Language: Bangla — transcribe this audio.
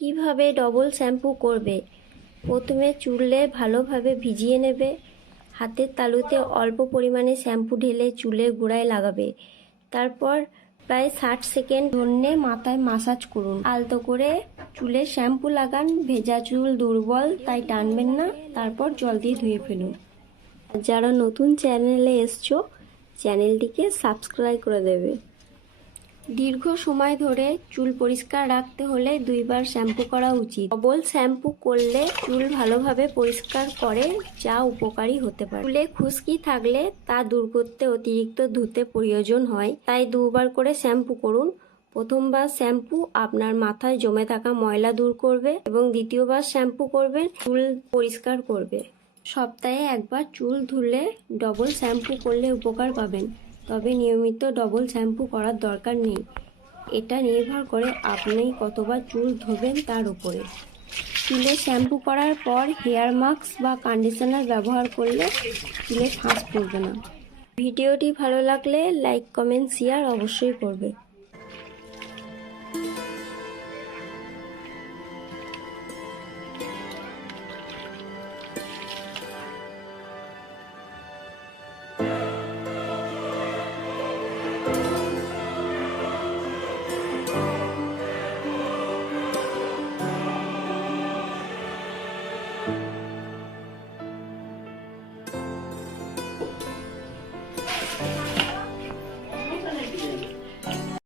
কিভাবে ডবল শ্যাম্পু করবে। প্রথমে চুলে ভালোভাবে ভিজিয়ে নেবে। হাতের তালুতে অল্প পরিমাণে শ্যাম্পু ঢেলে চুলের গোড়ায় লাগাবে। তারপর প্রায় 60 সেকেন্ড ধরে মাথায় মাসাজ করুন। আলতো করে চুলে শ্যাম্পু লাগান। ভেজা চুল দুর্বল, তাই টানবেন না। তারপর জল দিয়ে ধুয়ে ফেলুন। যারা নতুন চ্যানেলে এসছো, চ্যানেলটিকে সাবস্ক্রাইব করে দেবে। দীর্ঘ সময় ধরে চুল পরিষ্কার রাখতে হলে 2 বার শ্যাম্পু করা উচিত। ডবল শ্যাম্পু করলে চুল ভালোভাবে পরিষ্কার করে, যা উপকারী হতে পারে। চুলে খুশকি থাকলে তা দূর করতে অতিরিক্ত ধুতে প্রয়োজন হয়, তাই 2 বার করে শ্যাম্পু করুন। প্রথমবার শ্যাম্পু আপনার মাথায় জমে থাকা ময়লা দূর করবে এবং দ্বিতীয়বার শ্যাম্পু করবেন চুল পরিষ্কার করবে। সপ্তাহে একবার চুল ধুলে ডবল শ্যাম্পু করলে উপকার পাবেন, তবে নিয়মিত ডবল শ্যাম্পু করার দরকার নেই। এটা নির্ভর করে আপনি কতবার চুল ধোবেন তার উপরে। চুলে শ্যাম্পু করার পর হেয়ার মাস্ক বা কন্ডিশনার ব্যবহার করলে চুলে ফাঁস পড়বে না। ভিডিওটি ভালো লাগলে লাইক, কমেন্ট, শেয়ার অবশ্যই করবে।